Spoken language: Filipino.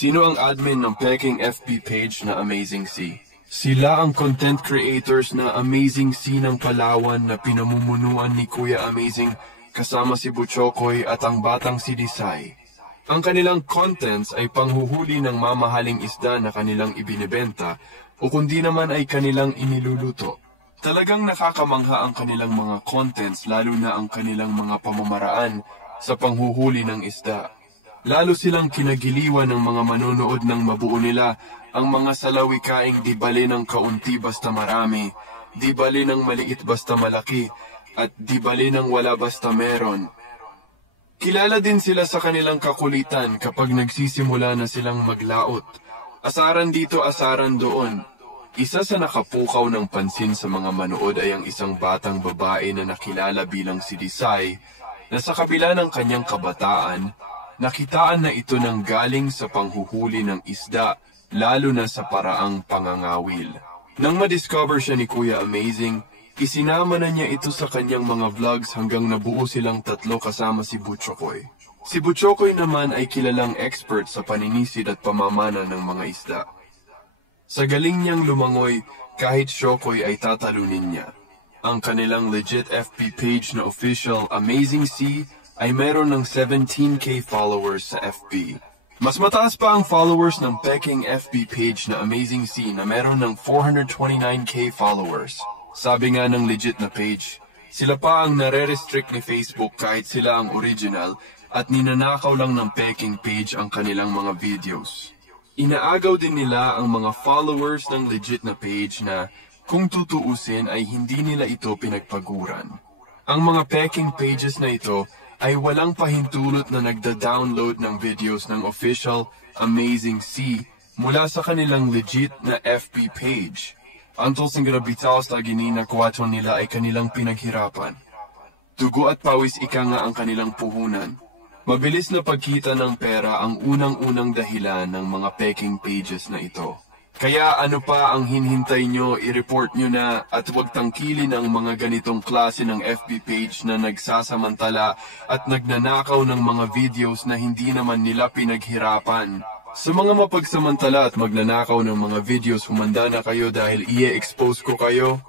Sino ang admin ng peking FB page na Amazing C? Sila ang content creators na Amazing C ng Palawan na pinamumunuan ni Kuya Amazing kasama si Butchokoy at ang batang si Disay. Ang kanilang contents ay panghuhuli ng mamahaling isda na kanilang ibinebenta o kundi naman ay kanilang iniluluto. Talagang nakakamangha ang kanilang mga contents lalo na ang kanilang mga pamamaraan sa panghuhuli ng isda. Lalo silang kinagiliwan ng mga manonood ng mabuo nila ang mga salawikaing di bali ng kaunti basta marami, di bali ng maliit basta malaki, at di bali ng wala basta meron. Kilala din sila sa kanilang kakulitan kapag nagsisimula na silang maglaot. Asaran dito, asaran doon. Isa sa nakapukaw ng pansin sa mga manood ay ang isang batang babae na nakilala bilang si Disay, na sa kabila ng kanyang kabataan, nakitaan na ito ng galing sa panghuhuli ng isda, lalo na sa paraang pangangawil. Nang madiscover siya ni Kuya Amazing, isinama na niya ito sa kanyang mga vlogs hanggang nabuo silang tatlo kasama si Butchokoy. Si Butchokoy naman ay kilalang expert sa paninisid at pamamana ng mga isda. Sa galing niyang lumangoy, kahit Shokoy ay tatalunin niya. Ang kanilang legit FB page na official Amazing C ay meron ng 17K followers sa FB. Mas mataas pa ang followers ng peking FB page na Amazing C na meron ng 429K followers. Sabi nga ng legit na page, sila pa ang nare-restrict ni Facebook kahit sila ang original at ninanakaw lang ng peking page ang kanilang mga videos. Inaagaw din nila ang mga followers ng legit na page na kung tutuusin ay hindi nila ito pinagpaguran. Ang mga peking pages na ito ay walang pahintulot na nagda-download ng videos ng official Amazing C mula sa kanilang legit na FB page. Ang tulsing grabitaw sa ginina kuwato nila ay kanilang pinaghirapan. Dugo at pawis ika nga ang kanilang puhunan. Mabilis na pagkita ng pera ang unang-unang dahilan ng mga peking pages na ito. Kaya ano pa ang hinhintay nyo, i-report nyo na at huwag tangkilin ang mga ganitong klase ng FB page na nagsasamantala at nagnanakaw ng mga videos na hindi naman nila pinaghirapan. Sa mga mapagsamantala at magnanakaw ng mga videos, humanda na kayo dahil i-expose ko kayo.